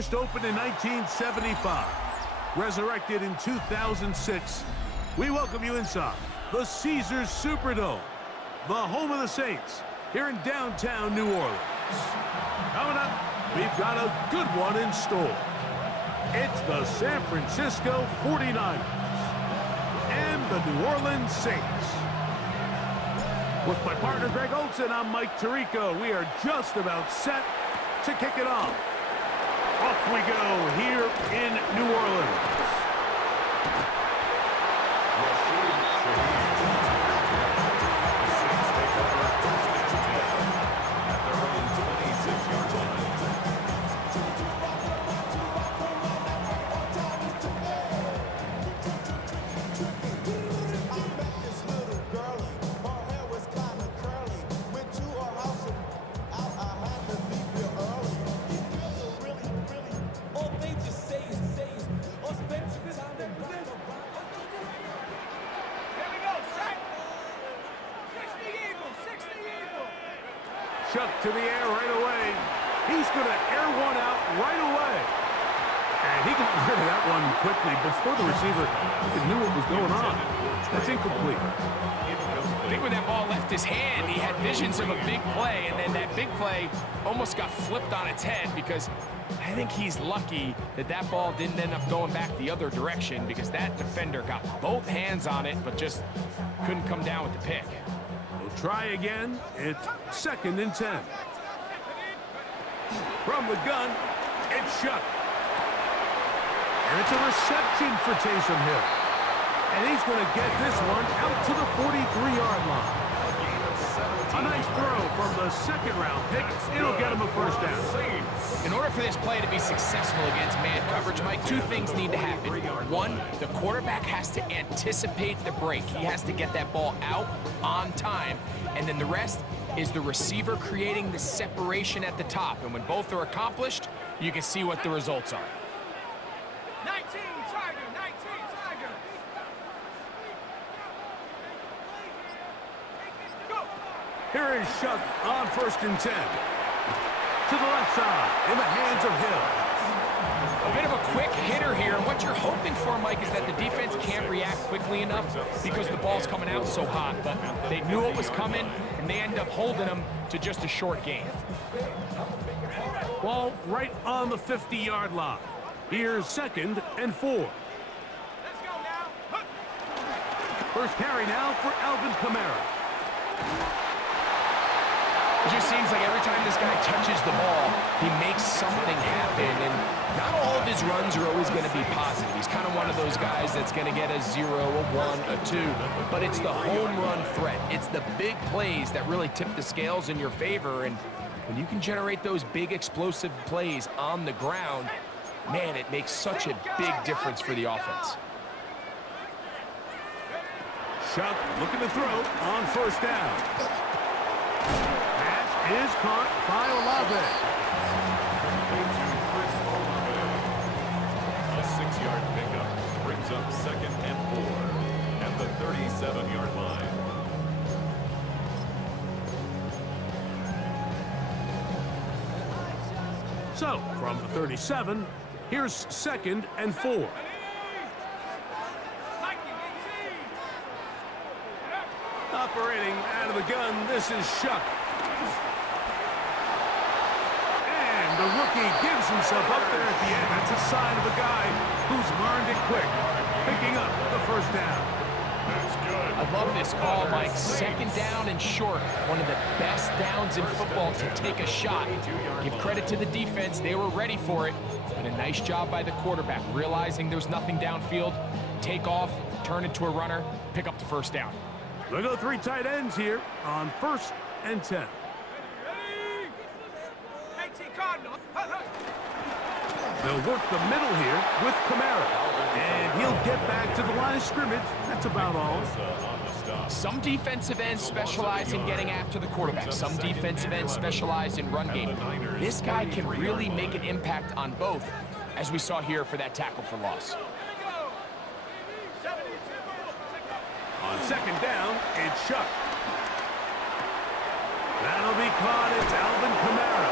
First opened in 1975, resurrected in 2006, we welcome you inside the Caesars Superdome, the home of the Saints, here in downtown New Orleans. Coming up, we've got a good one in store. It's the San Francisco 49ers and the New Orleans Saints. With my partner Greg Olson, I'm Mike Tirico. We are just about set to kick it off. Off we go here in New Orleans. Chuck to the air right away. He's going to air one out right away. And he got rid of that one quickly before the receiver even knew what was going on. That's incomplete. I think when that ball left his hand, he had visions of a big play, and then that big play almost got flipped on its head because I think he's lucky that that ball didn't end up going back the other direction because that defender got both hands on it but just couldn't come down with the pick. Try again. It's 2nd and 10. From the gun, it's Chuck. And it's a reception for Taysom Hill. And he's going to get this one out to the 43-yard line. A nice throw from the second-round pick. It'll get him a first down. In order for this play to be successful against man coverage, Mike, two things need to happen. One, the quarterback has to anticipate the break. He has to get that ball out on time. And then the rest is the receiver creating the separation at the top. And when both are accomplished, you can see what the results are. 19, Tiger, 19, Tiger. Go. Here is Chuck on 1st and 10. To the left side, in the hands of Hill. A bit of a quick hitter here. What you're hoping for, Mike, is that the defense can't react quickly enough because the ball's coming out so hot. But they knew it was coming, and they end up holding them to just a short gain. Ball right on the 50-yard line. Here's 2nd and 4. Let's go now. First carry now for Alvin Kamara. It just seems like every time this guy touches the ball, he makes something happen. And not all of his runs are always going to be positive. He's kind of one of those guys that's going to get a 0, a 1, a 2. But it's the home run threat. It's the big plays that really tip the scales in your favor. And when you can generate those big explosive plays on the ground, man, it makes such a big difference for the offense. Chuck looking to throw on 1st down. Is caught by Olave. A 6-yard pickup brings up 2nd and 4 at the 37-yard line. So, from the 37, here's 2nd and 4. Operating out of the gun, this is Chuck. The rookie gives himself up there at the end. That's a sign of a guy who's learned it quick, picking up the first down. That's good. I love this call, Mike. 2nd down and short. One of the best downs in football to take a shot. Give credit to the defense. They were ready for it. But a nice job by the quarterback, realizing there's nothing downfield. Take off, turn into a runner, pick up the first down. We'll go 3 tight ends here on 1st and 10. They'll work the middle here with Kamara. And he'll get back to the line of scrimmage. That's about all. Some defensive ends specialize in getting after the quarterback. Some defensive ends specialize in run game. This guy can really make an impact on both, as we saw here for that tackle for loss. On 2nd down, it's Chuck. That'll be caught. It's Alvin Kamara.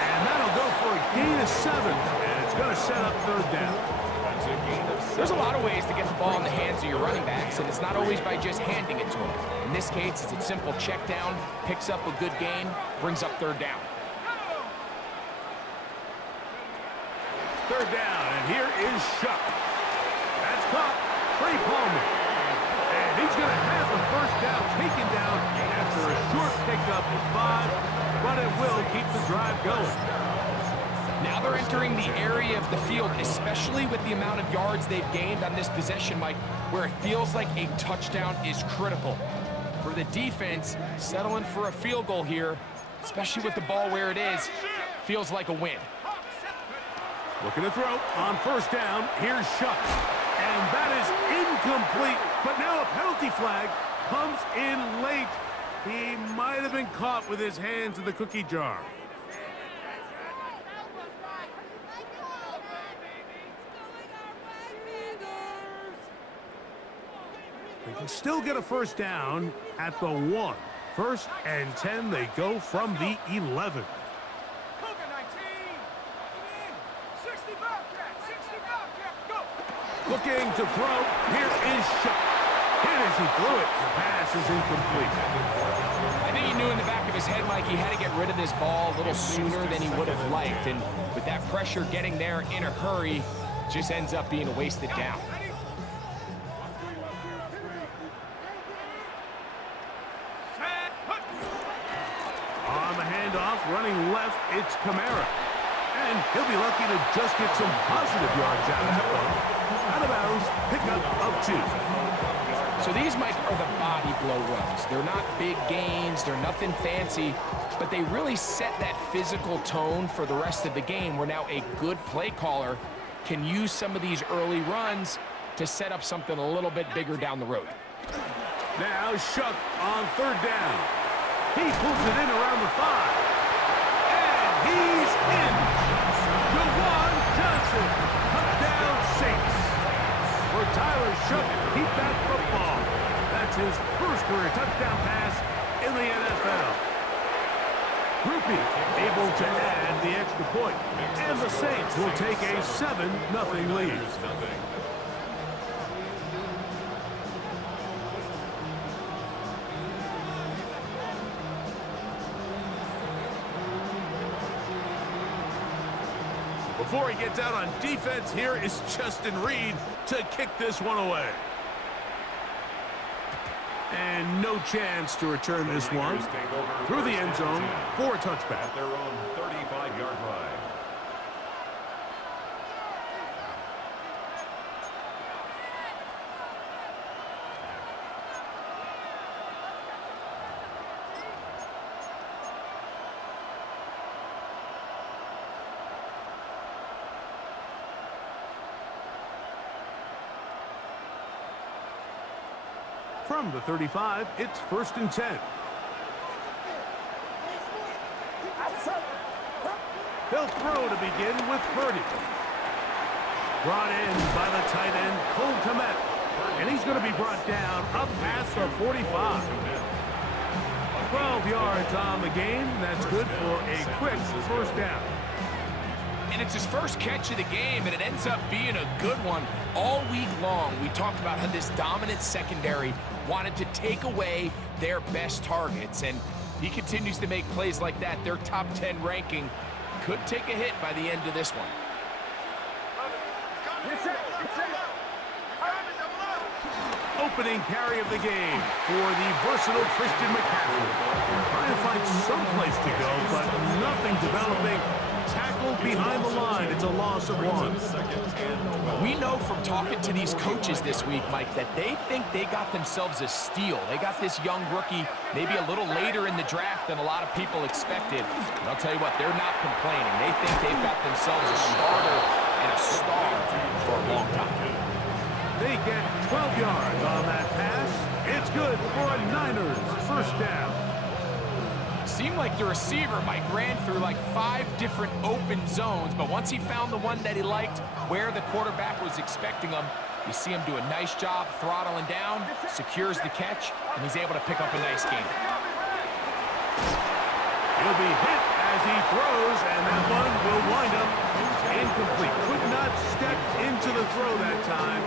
And And that'll go for a gain of 7. And it's going to set up third down. That's a gain of 7. There's a lot of ways to get the ball in the hands of your running backs, and it's not always by just handing it to them. In this case, it's a simple check down, picks up a good gain, brings up third down. Third down, and here is Shuck. That's caught. Trey Palmer. And he's going to have the first down taken down after a short pickup at 5, but it will keep the drive going. Now they're entering the area of the field, especially with the amount of yards they've gained on this possession, Mike, where it feels like a touchdown is critical. For the defense, settling for a field goal here, especially with the ball where it is, feels like a win. Looking to throw on first down. Here's Shuck. And that is incomplete. But now a penalty flag comes in late. He might have been caught with his hands in the cookie jar. They can still get a first down at the 1. First and 10, they go from the 11. Looking to throw. Here is Shuck. And as he threw it, the pass is incomplete. I think he knew in the back of his head, Mike, he had to get rid of this ball a little sooner than he would have liked. And with that pressure getting there in a hurry, just ends up being a wasted down. On the handoff, running left, it's Kamara. And he'll be lucky to just get some positive yards out of that one. Out of bounds, pickup of 2. So these, Mike, are the body blow runs. They're not big gains, they're nothing fancy, but they really set that physical tone for the rest of the game where now a good play caller can use some of these early runs to set up something a little bit bigger down the road. Now Shuck on third down. He pulls it in around the 5. And he's in. Jawan Johnson, touchdown Saints. For Tyler Shuck, keep that football. That's his first career touchdown pass in the NFL. Groupie able to add the extra point. And the Saints will take a 7-0 lead. Before he gets out on defense, here is Justin Reed to kick this one away. And no chance to return this one through the end zone for a touchback. At their own 35-yard line. From the 35, it's first and 10. He'll throw to begin with Purdy. Brought in by the tight end, Cole Kmet. And he's going to be brought down up past the 45. 12 yards on the game. That's good for a quick first down. And it's his first catch of the game, and it ends up being a good one. All week long, we talked about how this dominant secondary wanted to take away their best targets. And if he continues to make plays like that, their top 10 ranking could take a hit by the end of this one. Opening carry of the game for the versatile Christian McCaffrey. Trying to find some place to go, but nothing developing. Tackled behind the line. It's a loss of 1. We know from talking to these coaches this week, Mike, that they think they got themselves a steal. They got this young rookie maybe a little later in the draft than a lot of people expected. And I'll tell you what, they're not complaining. They think they've got themselves a starter and a star for a long time. They get 12 yards on that pass. It's good for a Niners first down. Seemed like the receiver, Mike, ran through like 5 different open zones, but once he found the one that he liked, where the quarterback was expecting him, you see him do a nice job throttling down, secures the catch, and he's able to pick up a nice gain. He'll be hit as he throws, and that one will wind up incomplete. Could not step into the throw that time.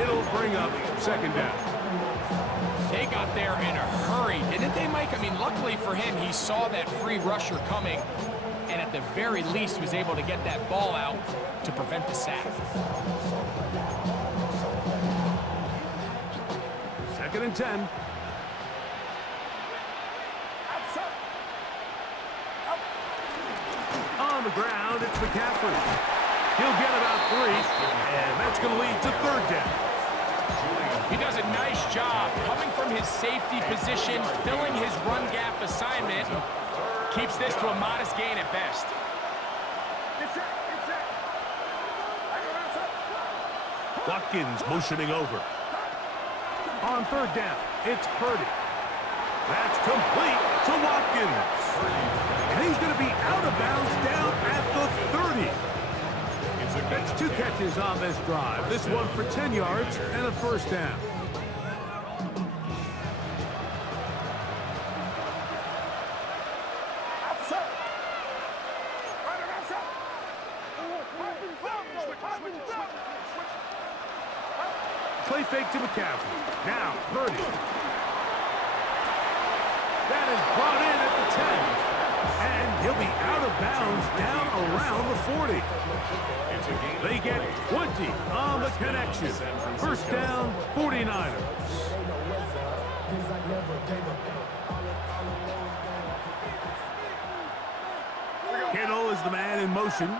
It'll bring up second down. They got there in a hurry, didn't they, Mike? I mean, luckily for him, he saw that free rusher coming, and at the very least was able to get that ball out to prevent the sack. Second and 10. On the ground, it's McCaffrey. He'll get about 3, and that's going to lead to third down. He does a nice job coming from his safety position, filling his run gap assignment, keeps this to a modest gain at best. Watkins motioning over. On third down, it's Purdy. That's complete to Watkins. And he's going to be out of bounds down at the 30. That's 2 catches on this drive. This one for 10 yards and a first down. Play fake to McCaffrey. Now, Purdy. That is brought in at the 10. And he'll be out of bounds down around the 40. They get 20 on the connection. First down, 49ers. Kittle is the man in motion.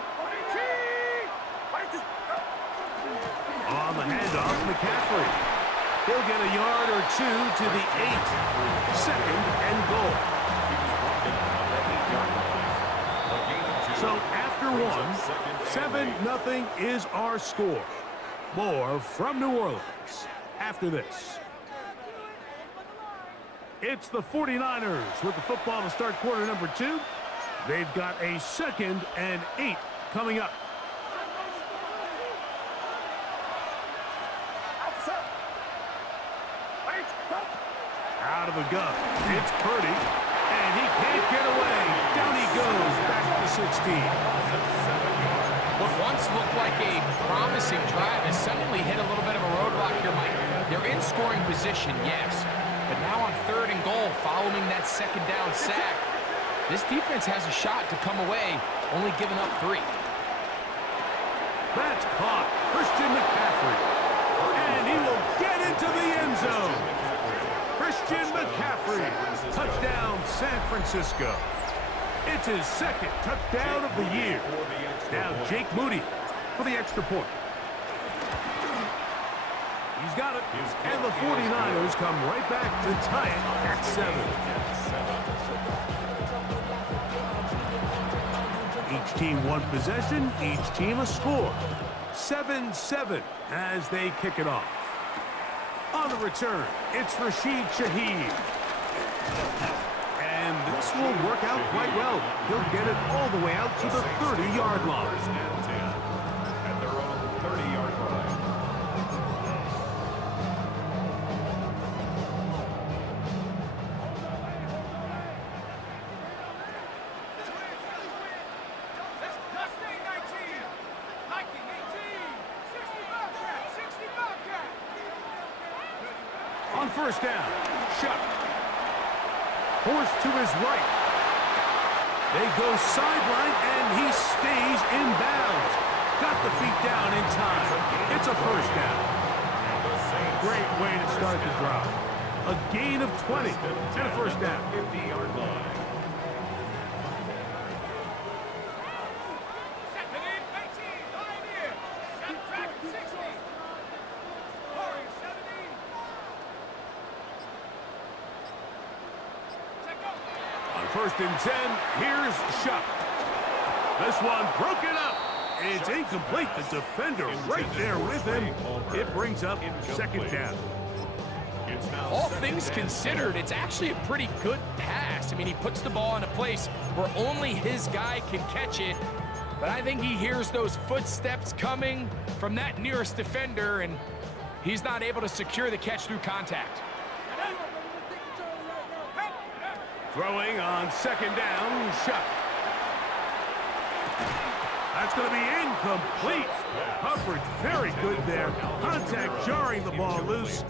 On the handoff, McCaffrey. He'll get a yard or 2 to the 8. Second and goal. So after one, 7-0 is our score. More from New Orleans after this. It's the 49ers with the football to start quarter number 2. They've got a 2nd and 8 coming up. Out of the gun, it's Purdy, and he can't get away. Down he goes, back to the 16. What once looked like a promising drive has suddenly hit a little bit of a roadblock here, Mike. They're in scoring position, yes, but now on 3rd and goal, following that 2nd down sack, this defense has a shot to come away, only giving up 3. That's caught. Christian McCaffrey, and he will get into the end zone. Christian McCaffrey, touchdown San Francisco. It's his 2nd touchdown of the year. Now Jake Moody for the extra point. He's got it, and the 49ers come right back to tie it at 7. Each team 1 possession, each team a score. 7-7 as they kick it off. On the return, it's Rashid Shaheed. And this will work out quite well. He'll get it all the way out to the 30-yard line. At their own 30-yard line. Let's stay 19. Hiking 18. 60 Bobcat. 60 Bobcat. On first down, Shuck. Forced to his right. They go sideline, and he stays in bounds. Got the feet down in time. It's a first down. Great way to start the drive. A gain of 20 and a first down. 50-yard line. Second in 19. Line in. Set track 60. Warrior 70. Check go. On first and 10, here's Shuck. This one broken up. It's incomplete. The defender right there with him. It brings up second down. All things considered, it's actually a pretty good pass. I mean, he puts the ball in a place where only his guy can catch it. But I think he hears those footsteps coming from that nearest defender, and he's not able to secure the catch through contact. Throwing on second down, Shuck. That's going to be incomplete. Coverage very good there. Contact jarring the ball loose.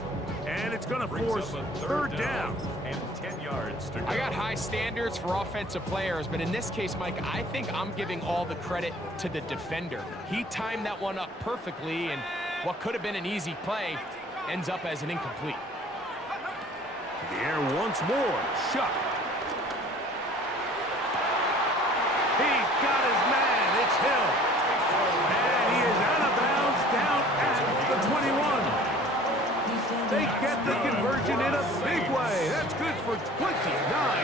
And it's going to force third down. And 10 yards to go. I got high standards for offensive players, but in this case, Mike, I think I'm giving all the credit to the defender. He timed that one up perfectly, and what could have been an easy play ends up as an incomplete. To the air once more. Shuck. He's got his man. It's Hill. And he is out of bounds down at the 21. They get the conversion in a big way. That's good for 29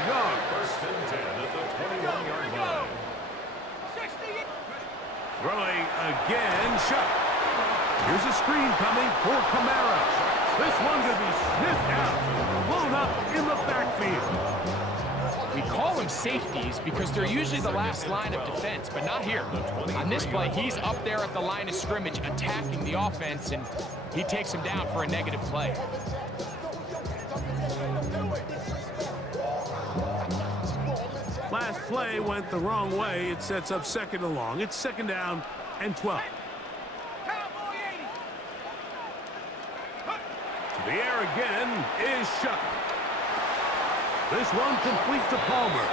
yards. First and 10 at the 21-yard line. Throwing again, Shuck. Here's a screen coming for Kamara. This one going to be sniffed out, blown up in the backfield. We call them safeties because they're usually the last line of defense, but not here. On this play, he's up there at the line of scrimmage attacking the offense, and he takes him down for a negative play. Last play went the wrong way. It sets up second and long. It's second down and 12. To the air again is Shuck. This one complete to Palmer.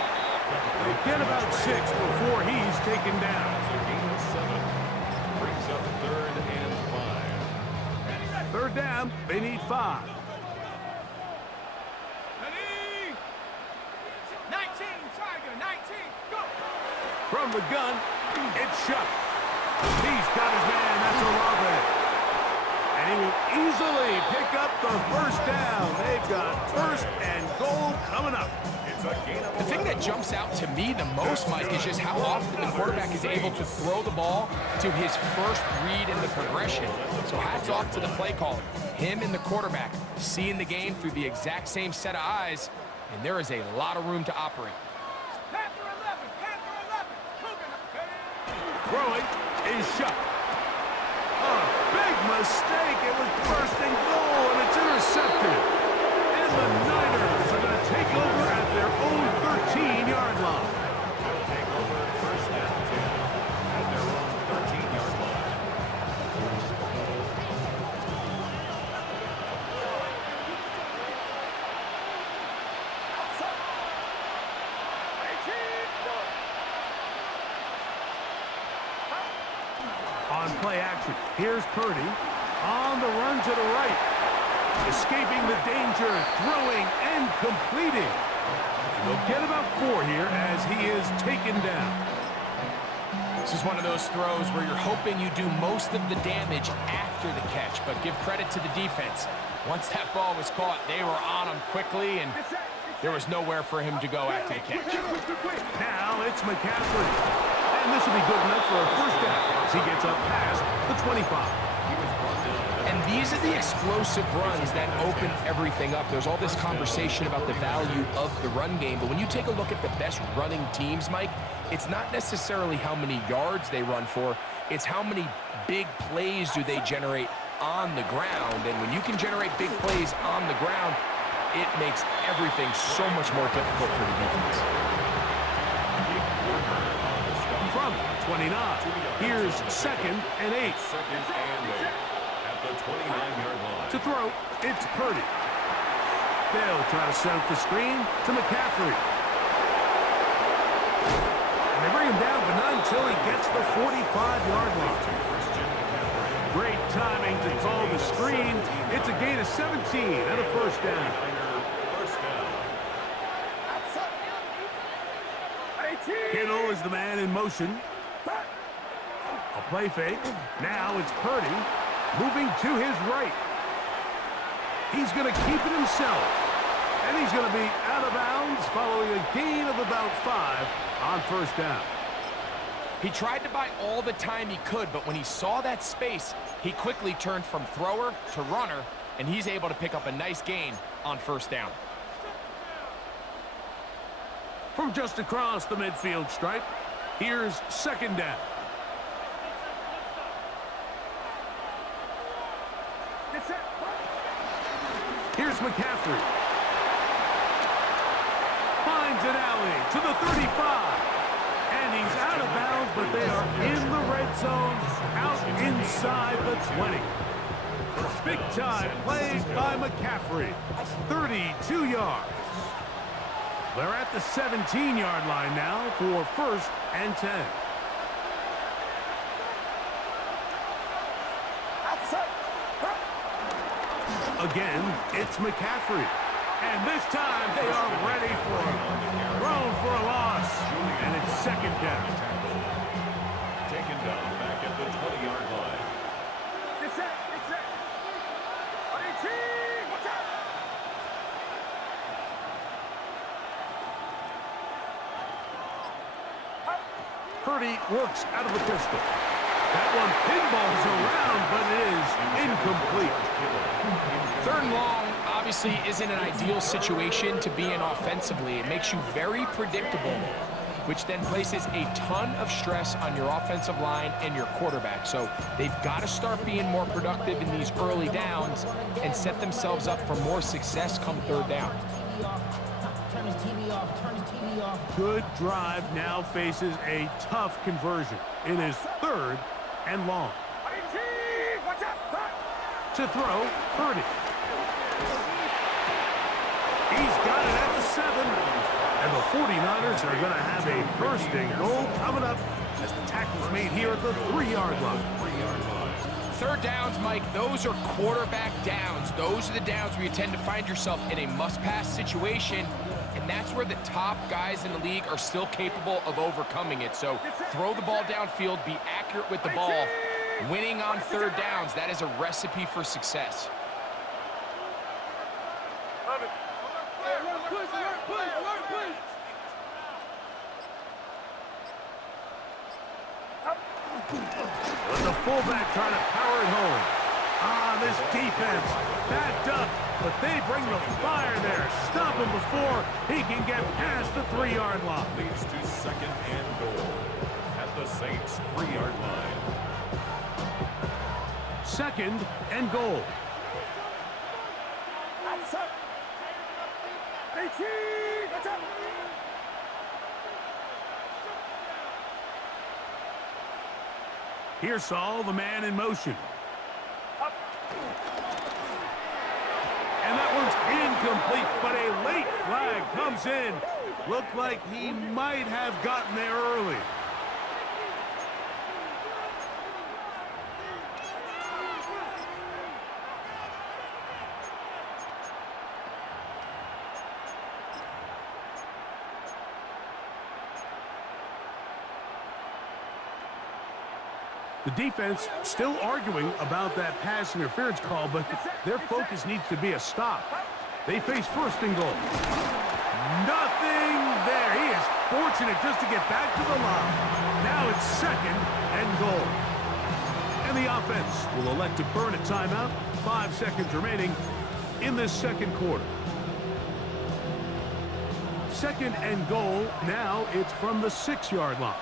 They get about 6 before he's taken down. It's a gain of 7. Brings up third and 5. Third down, they need 5. Ready? 19, Tiger, 19, go! From the gun, it's Shuck. He's got his man, that's Olave. And he will easily pick up the first down. They've got first and goal coming up. It's a gain of 11. The thing that jumps out to me the most, Mike, is just how often the quarterback is able to throw the ball to his first read in the progression. So hats off to the play caller. Him and the quarterback seeing the game through the exact same set of eyes, and there is a lot of room to operate. Panther 11, Panther 11, Cougar. Throwing is Shuck. Big mistake. It was first and goal, and it's intercepted. And the Niners are going to take over at their own 13-yard line. They'll take over first and 10 at their own 13-yard line. On play action, here's Purdy on the run to the right. Escaping the danger, throwing and completing. And they'll get about 4 here as he is taken down. This is one of those throws where you're hoping you do most of the damage after the catch, but give credit to the defense. Once that ball was caught, they were on him quickly, and there was nowhere for him to go after the catch. Now it's McCaffrey. And this will be good enough for a first down as he gets up past the 25. And these are the explosive runs that open everything up. There's all this conversation about the value of the run game, but when you take a look at the best running teams, Mike, it's not necessarily how many yards they run for, it's how many big plays do they generate on the ground. And when you can generate big plays on the ground, it makes everything so much more difficult for the defense. From 29, here's second and 8. Second and 8 at the 29-yard line. To throw, it's Purdy. They'll try to set up the screen to McCaffrey. And they bring him down, but not until he gets the 45-yard line. Great timing to call the screen. It's a gain of 17 and a first down. Kittle is the man in motion. A play fake. Now it's Purdy moving to his right. He's going to keep it himself. And he's going to be out of bounds following a gain of about 5 on first down. He tried to buy all the time he could, but when he saw that space, he quickly turned from thrower to runner, and he's able to pick up a nice gain on first down. From just across the midfield stripe, here's second down. Here's McCaffrey. Finds an alley to the 35. And And he's out of bounds, but they are in the red zone, out inside the 20. Big time plays by McCaffrey. 32 yards. They're at the 17-yard line now for 1st and 10. Again, it's McCaffrey. And this time they are ready for him. Thrown for a loss. And it's 2nd down. Taken down back at the 20-yard line. Get set. Get set. Watch out. Purdy works out of the pistol. That one pinballs around, but it is incomplete. 3rd and long obviously isn't an ideal situation to be in offensively. It makes you very predictable, which then places a ton of stress on your offensive line and your quarterback. So they've got to start being more productive in these early downs and set themselves up for more success come 3rd down. Turn his TV off. Turn his TV off. Good drive now faces a tough conversion. It is 3rd and long. Watch out. To throw, Purdy. He's got it at the 7. And the 49ers are going to have a 1st and goal coming up as the tackle's made here at the 3-yard line. 3rd downs, Mike, those are quarterback downs. Those are the downs where you tend to find yourself in a must-pass situation, and that's where the top guys in the league are still capable of overcoming it. So throw the ball downfield, be accurate with the ball. Winning on 3rd downs, that is a recipe for success. With the fullback trying to power it home. This defense backed up, but they bring the fire there. Stop him before he can get past the 3-yard line. Leads to 2nd and goal at the Saints' 3-yard line. 2nd and goal. Watch out. Here's Saul, the man in motion. And that one's incomplete, but a late flag comes in. Looked like he might have gotten there early. The defense still arguing about that pass interference call, but their focus needs to be a stop. They face 1st and goal. Nothing there. He is fortunate just to get back to the line. Now it's 2nd and goal. And the offense will elect to burn a timeout. 5 seconds remaining in this 2nd quarter. 2nd and goal. Now it's from the 6-yard line.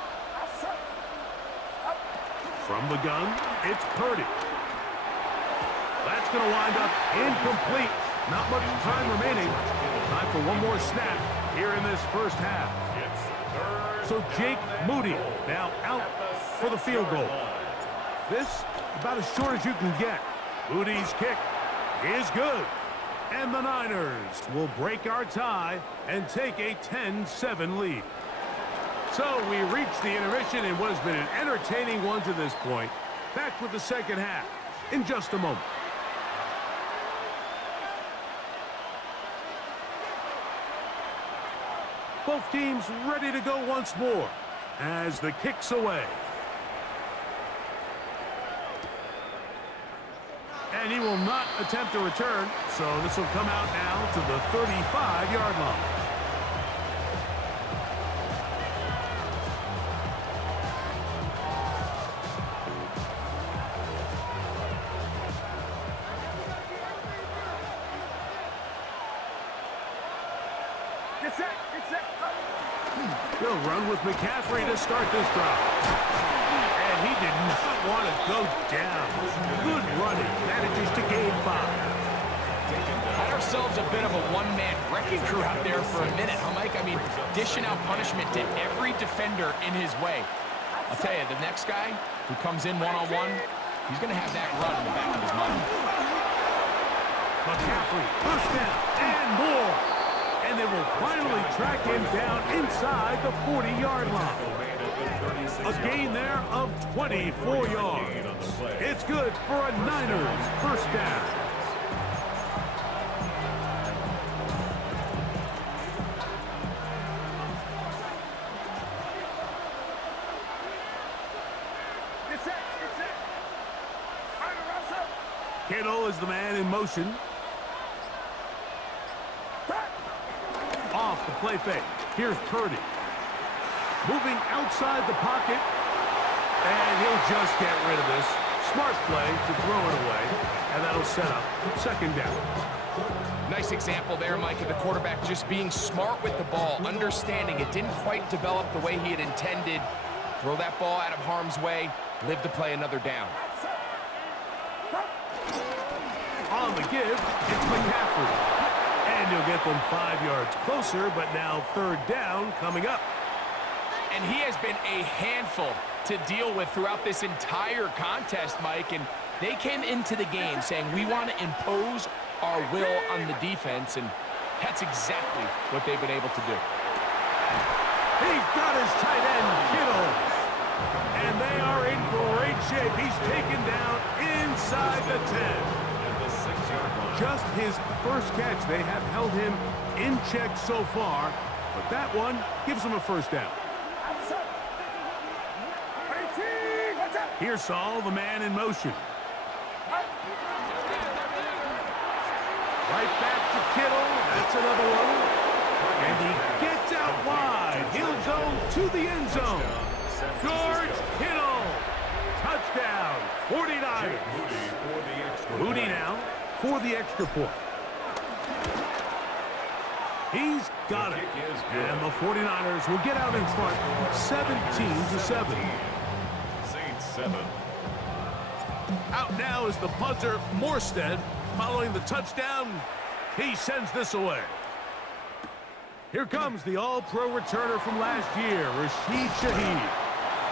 From the gun, it's Purdy. That's going to wind up incomplete. Not much time remaining. Time for one more snap here in this 1st half. So Jake Moody now out for the field goal. This about as short as you can get. Moody's kick is good. And the Niners will break our tie and take a 10-7 lead. So we reach the intermission in what has been an entertaining one to this point. Back with the 2nd half in just a moment. Both teams ready to go once more as the kick's away. And he will not attempt a return, so this will come out now to the 35-yard line. They'll run with McCaffrey to start this drive. And he did not want to go down. Good running. Manages to gain 5. themselves a bit of a one-man wrecking crew out there for a minute, huh, Mike? I mean, dishing out punishment to every defender in his way. I'll tell you, the next guy who comes in one-on-one, he's going to have that run in the back of his mind. McCaffrey, first down, and more. And they will finally track him down inside the 40-yard line. A gain there of 24 yards. It's good for a Niners first down. Kittle is the man in motion. Off the play fake. Here's Purdy. Moving outside the pocket. And he'll just get rid of this. Smart play to throw it away. And that'll set up second down. Nice example there, Mike, of the quarterback just being smart with the ball, understanding it didn't quite develop the way he had intended. Throw that ball out of harm's way, live to play another down. On the give, it's McCaffrey. And he'll get them 5 yards closer, but now third down coming up. And he has been a handful to deal with throughout this entire contest, Mike. And they came into the game saying, we want to impose our will on the defense. And that's exactly what they've been able to do. He's got his tight end, Kittle. And they are in great shape. He's taken down inside the 10. Just his first catch. They have held him in check so far, but that one gives him a first down. Here's Saul, the man in motion. Right back to Kittle. That's another one. And he gets out wide. He'll go to the end zone. George Kittle. Touchdown, 49ers. Moody now for the extra point. He's got it. And the 49ers will get out in front 17-7. Saints 7. Out now is the punter, Morstead. Following the touchdown, he sends this away. Here comes the all-pro returner from last year, Rashid Shaheed.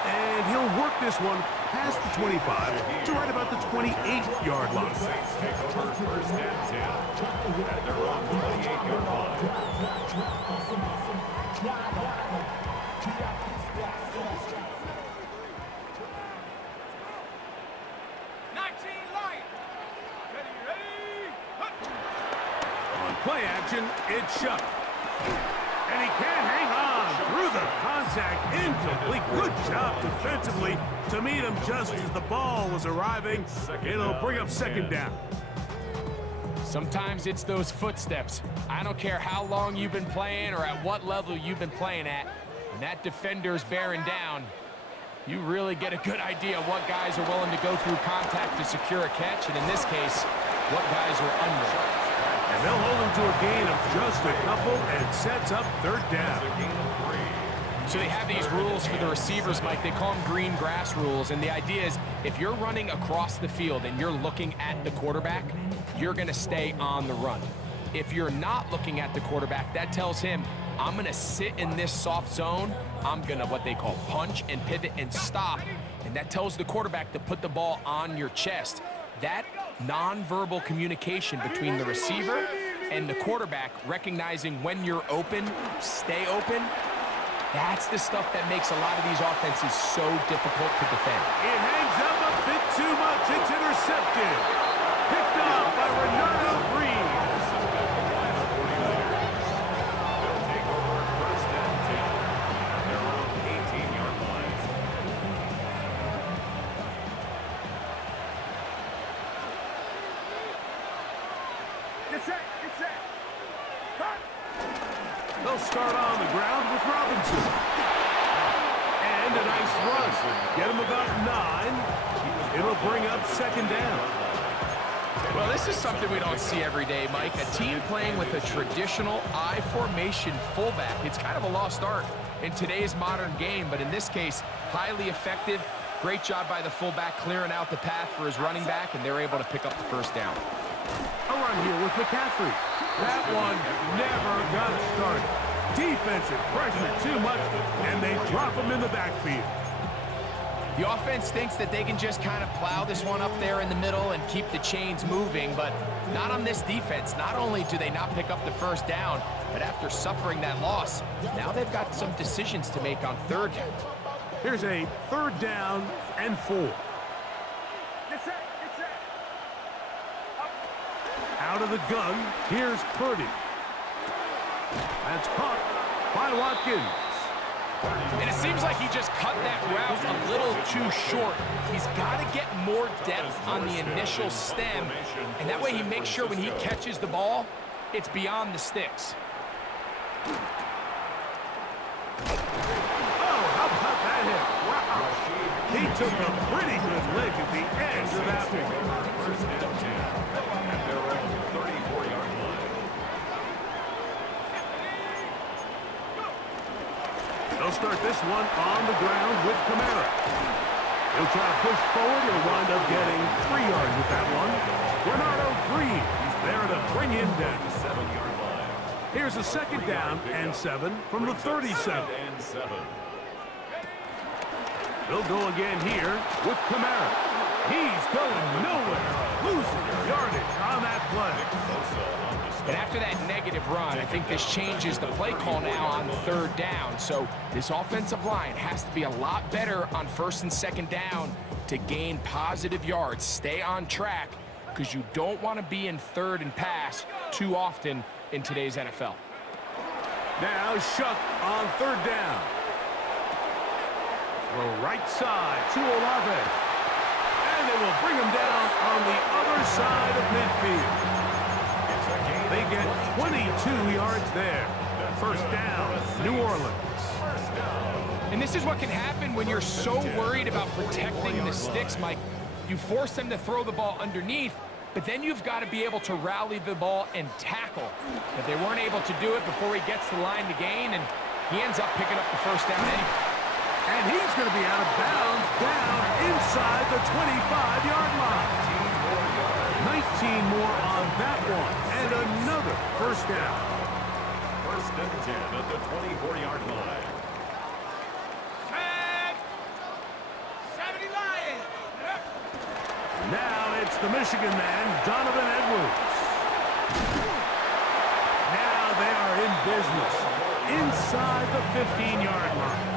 And he'll work this one past the 25 to right about the 28-yard line. Saints take over first and 10 at their own 28-yard line. 19 Lions. Ready. On play action, it's Shuck. And he can't hang on through the contact. Incomplete. Good job defensively to meet him just as the ball was arriving. It'll bring up second down. Sometimes it's those footsteps. I don't care how long you've been playing or at what level you've been playing at. When that defender's bearing down, you really get a good idea of what guys are willing to go through contact to secure a catch, and in this case, what guys are under. And they'll hold him to a gain of just a couple and sets up third down. So they have these rules for the receivers, Mike. They call them green grass rules, and the idea is if you're running across the field and you're looking at the quarterback, you're going to stay on the run. If you're not looking at the quarterback, that tells him, I'm going to sit in this soft zone. I'm going to what they call punch and pivot and stop, and that tells the quarterback to put the ball on your chest. That nonverbal communication between the receiver and the quarterback, recognizing when you're open, stay open, that's the stuff that makes a lot of these offenses so difficult to defend. It hangs up a bit too much. It's intercepted. Picked off by Renato Green. They'll take over first and 10 at their own 18-yard line. They'll start on the ground with Robinson. And a nice run. Get him about 9. It'll bring up second down. Well, this is something we don't see every day, Mike. A team playing with a traditional I formation fullback. It's kind of a lost art in today's modern game, but in this case, highly effective. Great job by the fullback clearing out the path for his running back, and they're able to pick up the first down. A run here with McCaffrey. That one never got started. Defensive pressure too much, and they drop him in the backfield. The offense thinks that they can just kind of plow this one up there in the middle and keep the chains moving, but not on this defense. Not only do they not pick up the first down, but after suffering that loss, now they've got some decisions to make on third down. Here's a 3rd down and 4. Out of the gun, here's Purdy. That's caught by Watkins. And it seems like he just cut that route a little too short. He's got to get more depth on the initial stem, and that way he makes sure when he catches the ball, it's beyond the sticks. Oh, how about that hit? Wow. He took a pretty good lick at the end of that one. First and 10 at their own 34-yard line. They'll start this one on the ground with Kamara. He'll try to push forward. He'll wind up getting 3 yards with that one. Bernardo Green, he's there to bring him down. 7-yard line. Here's a 2nd down and 7 from the 37. And 7. They'll go again here with Kamara. He's going nowhere. Losing yardage on that play. And after that negative run, I think this changes the play call now on 3rd down. So this offensive line has to be a lot better on 1st and 2nd down to gain positive yards. Stay on track because you don't want to be in 3rd and pass too often in today's NFL. Now Shuck on 3rd down. Throw right side to Olave. And they will bring him down on the other side of midfield. They get 22 yards there. 1st down, New Orleans. And this is what can happen when you're so worried about protecting the sticks, Mike. You force them to throw the ball underneath, but then you've got to be able to rally the ball and tackle. But they weren't able to do it before he gets the line to gain, and he ends up picking up the 1st down anyway. And he's going to be out of bounds down inside the 25-yard line. 19 more on that one, and another 1st down. 1st and 10 at the 24-yard line. Tag. 70 Lions. Now it's the Michigan man, Donovan Edwards. Now they are in business inside the 15-yard line.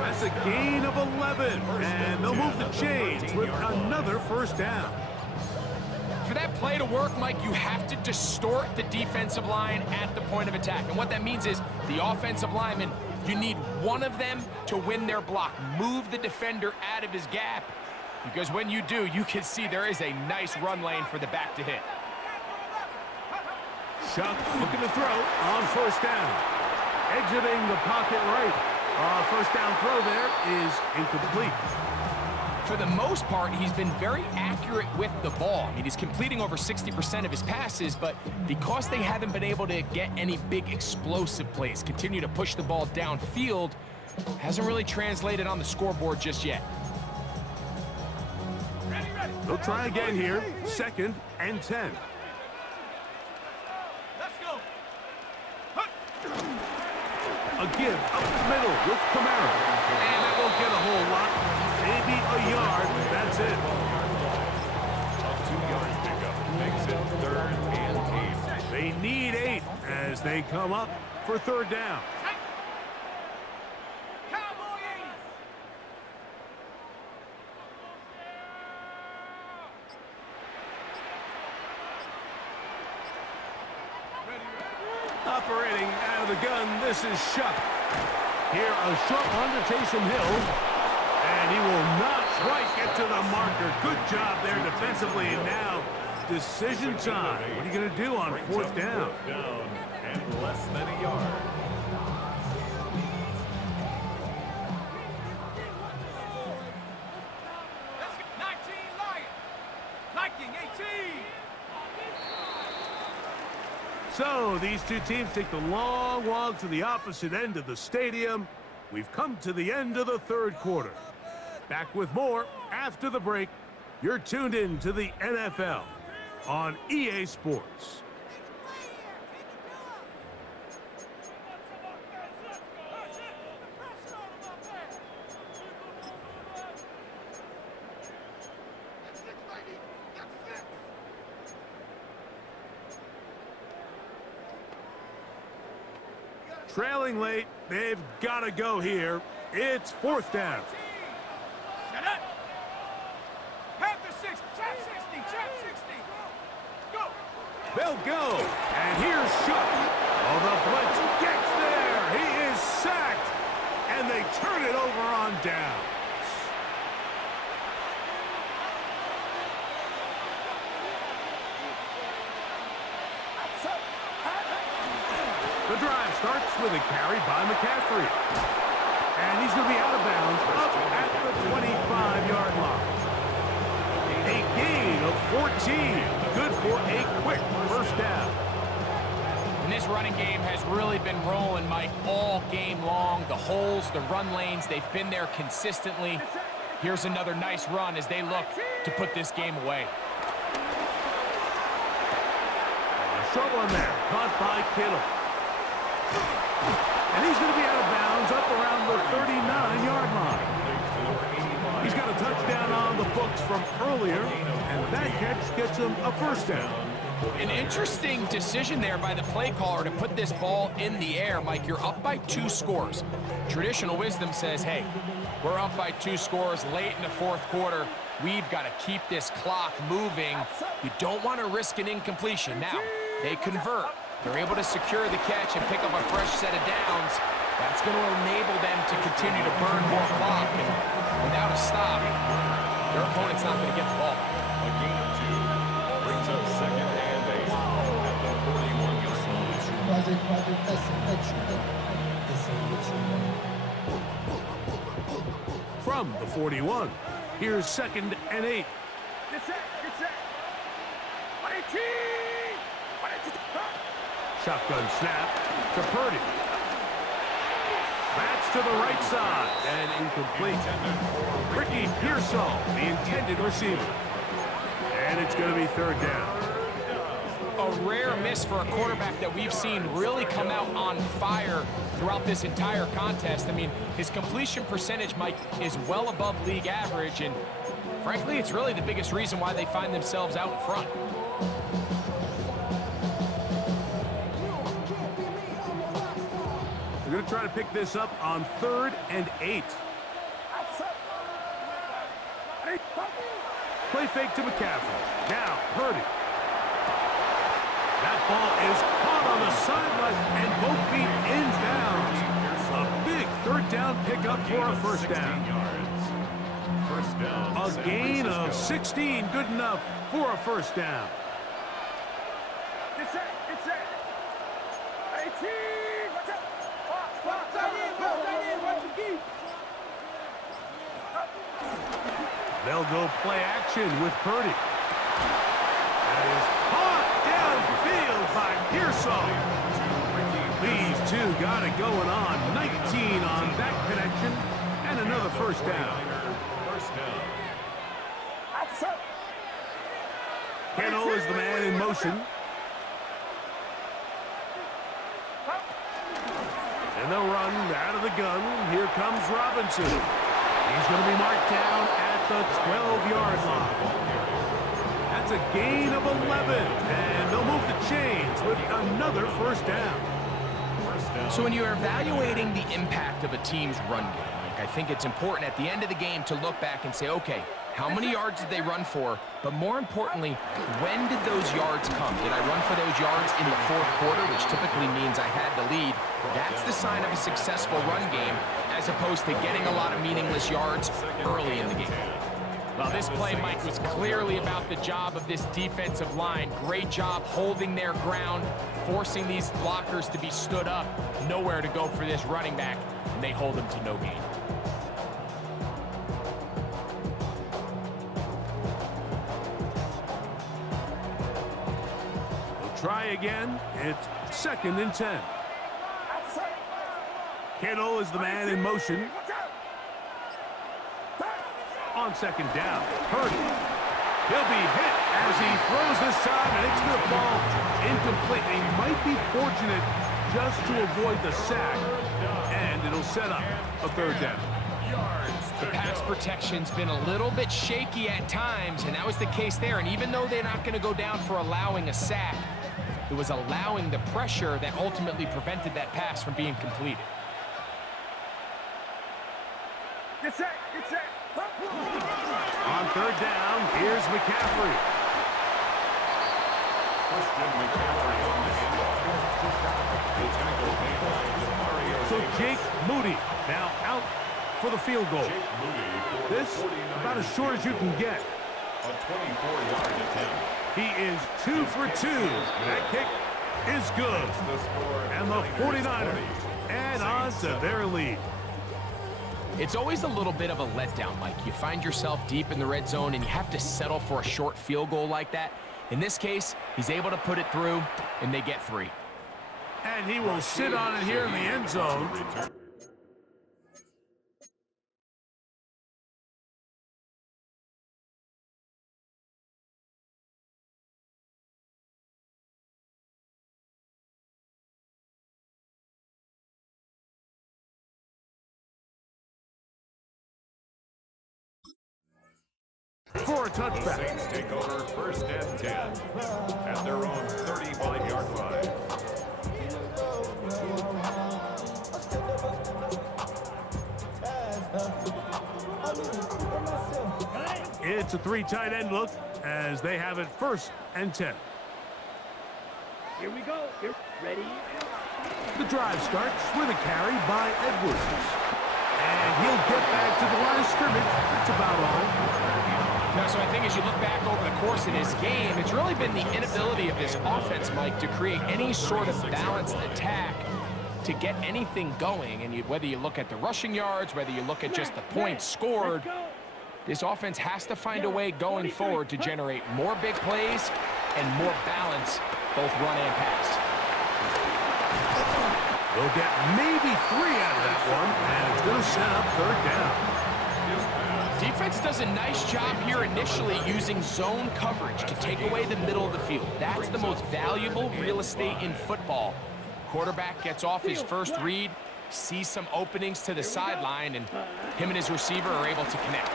That's a gain of 11, and they'll move the chains with another 1st down. For that play to work, Mike, you have to distort the defensive line at the point of attack. And what that means is the offensive lineman, you need one of them to win their block. Move the defender out of his gap, because when you do, you can see there is a nice run lane for the back to hit. Shuck looking to throw on 1st down. Exiting the pocket right. 1st down throw there is incomplete. For the most part, he's been very accurate with the ball. I mean, he's completing over 60% of his passes, but because they haven't been able to get any big explosive plays, continue to push the ball downfield, hasn't really translated on the scoreboard just yet. They'll try again here. 2nd and 10. Let's go. A give up the middle with Kamara. And that won't get a whole lot. Maybe a yard. That's it. A 2-yard pickup makes it 3rd and 8. They need 8 as they come up for 3rd down. Cowboys. Operating out of the gun, this is Shuck. Here, a short one to Taysom Hill. And he will not quite get to the marker. Good job there defensively. And now, decision time. What are you going to do on 4th down? Down and less than a yard. Let's go. 19 Lions. Viking 18. So, these two teams take the long walk to the opposite end of the stadium. We've come to the end of the 3rd quarter. Back with more after the break. You're tuned in to the NFL on EA Sports. Trailing late, they've got to go here. It's fourth down. Set up. Half the 6, trap 60, trap 60. Go. They'll go. And here's Shuck. Oh, the blitz gets there. He is sacked. And they turn it over on down. The drive starts with a carry by McCaffrey. And he's going to be out of bounds up at the 25-yard line. A gain of 14. Good for a quick first down. And this running game has really been rolling, Mike, all game long. The holes, the run lanes, they've been there consistently. Here's another nice run as they look to put this game away. A short one there, caught by Kittle. And he's going to be out of bounds up around the 39-yard line. He's got a touchdown on the books from earlier, and that catch gets him a first down. An interesting decision there by the play caller to put this ball in the air. Mike, you're up by 2 scores. Traditional wisdom says, hey, we're up by 2 scores late in the fourth quarter. We've got to keep this clock moving. You don't want to risk an incompletion. Now, they convert. They're able to secure the catch and pick up a fresh set of downs. That's going to enable them to continue to burn more clock. And without a stop, their opponent's not going to get the ball back. A gain of 2 brings up second and 8 at the 41-yard line. From the 41, here's second and 8. Get set, get set. 118. Shotgun snap to Purdy. That's to the right side and incomplete. Ricky Pearsall, the intended receiver. And it's going to be third down. A rare miss for a quarterback that we've seen really come out on fire throughout this entire contest. I mean, his completion percentage, Mike, is well above league average, and frankly, it's really the biggest reason why they find themselves out in front. They're going to try to pick this up on 3rd and 8. Play fake to McCaffrey. Now, Purdy. That ball is caught on the sideline and both feet inbounds. A big third down pickup for a first down. A gain of 16, good enough for a first down. Get set, get set. 18. Watch out. They'll go play action with Purdy. That is caught downfield by Pearsall. These two got it going on. 19 on that connection and another first down. Kittle is the man in motion. And they'll run out of the gun. Here comes Robinson. He's going to be marked down at the 12-yard line. That's a gain of 11. And they'll move the chains with another first down. So when you're evaluating the impact of a team's run game, Mike, I think it's important at the end of the game to look back and say, okay, how many yards did they run for? But more importantly, when did those yards come? Did I run for those yards in the fourth quarter, which typically means I had the lead? That's the sign of a successful run game, as opposed to getting a lot of meaningless yards early in the game. Well, this play, Mike, was clearly about the job of this defensive line. Great job holding their ground, forcing these blockers to be stood up. Nowhere to go for this running back, and they hold him to no gain. Try again. It's 2nd and 10. Kittle is the man in motion. On second down, Purdy. He'll be hit as he throws this time, and it's going to fall incomplete. He might be fortunate just to avoid the sack, and it'll set up a third down. The pass protection's been a little bit shaky at times, and that was the case there. And even though they're not going to go down for allowing a sack, It was allowing the pressure that ultimately prevented that pass from being completed. Get set, get set. On third down, here's McCaffrey. Christian McCaffrey on the handoff. The tackle made by Demario So Davis. Jake Moody now out for the field goal. Jake Moody for This the 49ers. about as short as you can get. A 24-yard attempt. He is 2 for 2. That kick is good. The score, And the 49ers 20, add on Saints to 7. their lead. It's always a little bit of a letdown, Mike. You find yourself deep in the red zone and you have to settle for a short field goal like that. In this case, he's able to put it through, and they get 3. And he will sit on it here in the end zone. Return. For a The touchback. Saints take over first and 10 at their own 35-yard line. It's a 3 tight end look as they have it first and 10. Here we go. Here, ready? The drive starts with a carry by Edwards. And he'll get back to the line of scrimmage. That's about all. Now, so I think as you look back over the course of this game, it's really been the inability of this offense, Mike, to create any sort of balanced attack to get anything going. And whether you look at the rushing yards, whether you look at just the points scored, this offense has to find a way going forward to generate more big plays and more balance, both run and pass. They'll get maybe 3 out of that one, and it's going to set up third down. Defense does a nice job here initially using zone coverage to take away the middle of the field. That's the most valuable real estate in football. Quarterback gets off his first read, sees some openings to the sideline, and him and his receiver are able to connect.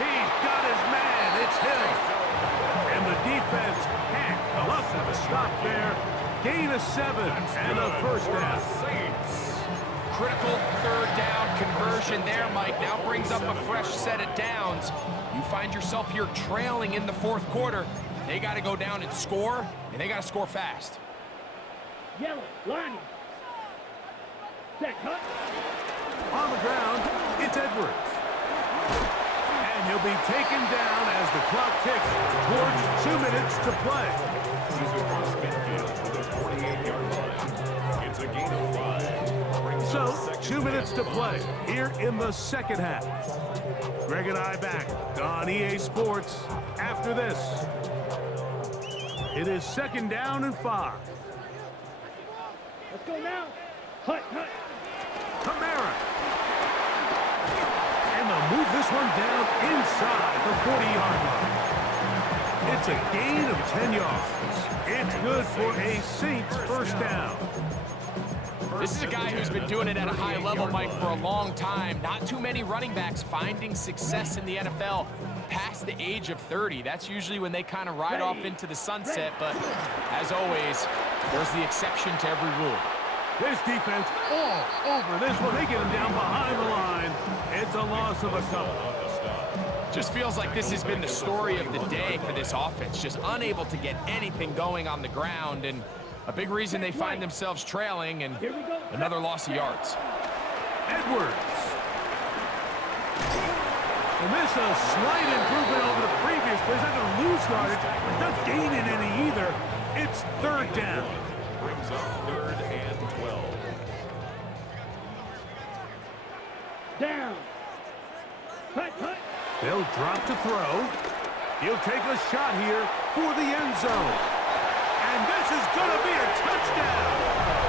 He's got his man. It's him. And the defense can't come up with a stop there. Gain of 7 and a first down. Critical third down conversion there, Mike. Now brings up a fresh set of downs. You find yourself here trailing in the fourth quarter. They got to go down and score, and they got to score fast. Yellow, line. Set, cut. On the ground, it's Edwards. And he'll be taken down as the clock ticks towards 2 minutes to play. He's across midfield to the 48-yard line. It's a gain of 5. Brings So, up second 2 minutes to and play 5. here in the second half. Greg and I back on EA Sports after this. It is second down and 5. Let's go now. Hut, hut. Kamara. And they'll move this one down inside the 40-yard line. It's a gain of 10 yards. It's good for a Saints first down. This is a guy who's been doing it at a high level, Mike, for a long time. Not too many running backs finding success in the NFL past the age of 30. That's usually when they kind of ride off into the sunset, but as always, there's the exception to every rule. This defense all over this one. They get him down behind the line. It's a loss of a couple. Just feels like this has been the story of the day for this offense. Just unable to get anything going on the ground, and a big reason they find themselves trailing, and another loss of yards. Edwards. And this a slight improvement over the previous play. He's not going to lose yardage, but not gaining any either. It's third down. Brings up third and 12. Down. Hut, hut. They'll drop to throw. He'll take a shot here for the end zone. And this is going to be a touchdown.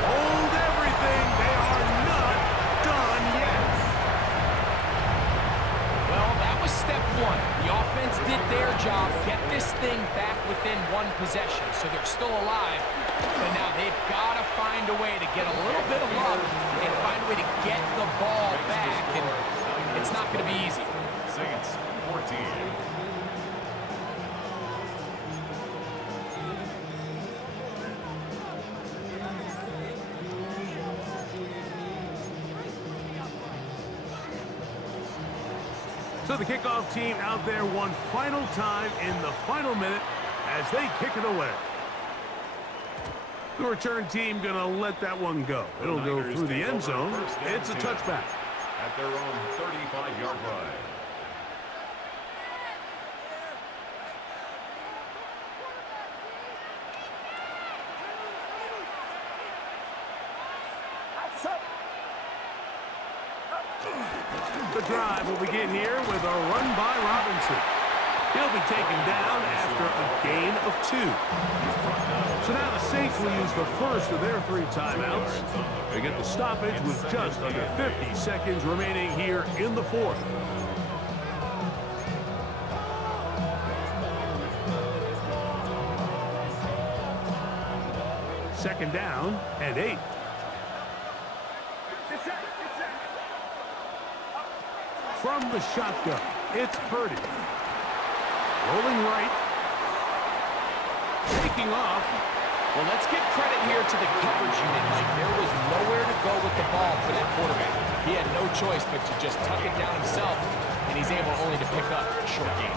Hold everything. They are not done yet. Well, that was step one. The offense did their job, get this thing back within one possession, so they're still alive. But now they've got to find a way to get a little bit of luck and find a way to get the ball back, and it's not going to be easy. Saints 14. So the kickoff team out there one final time in the final minute as they kick it away. The return team going to let that one go. It'll go through the end zone. It's a touchback. At their own 35-yard line. The drive will begin here with a run by Robinson. He'll be taken down after a gain of 2. So now the Saints will use the first of their 3 timeouts. They get the stoppage with just under 50 seconds remaining here in the 4th. Second down and 8. From the shotgun, it's Purdy. Rolling right. Taking off. Well, let's give credit here to the coverage unit, Mike. There was nowhere to go with the ball for that quarterback. He had no choice but to just tuck it down himself, and he's able only to pick up a short gain.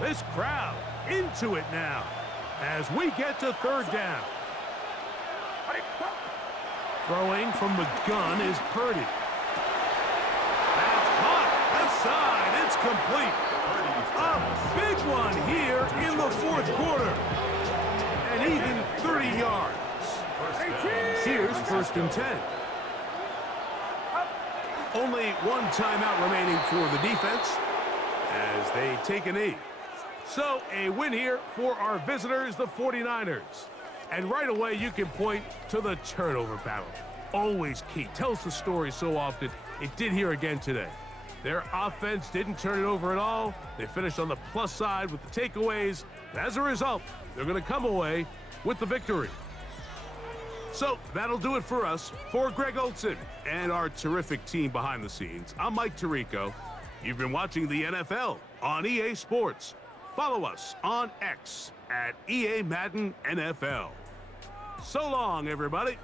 This crowd into it now as we get to 3rd down. Throwing from the gun is Purdy. That's caught. Left side. It's complete. A big one here in the 4th quarter. And even 30 yards. Here's 1st and 10. Only 1 timeout remaining for the defense as they take a knee. So, a win here for our visitors, the 49ers. And right away, you can point to the turnover battle. Always key. Tells the story so often. It did here again today. Their offense didn't turn it over at all. They finished on the plus side with the takeaways. As a result, they're going to come away with the victory. So, that'll do it for us. For Greg Olson and our terrific team behind the scenes, I'm Mike Tirico. You've been watching the NFL on EA Sports. Follow us on X at EA Madden NFL. So long, everybody.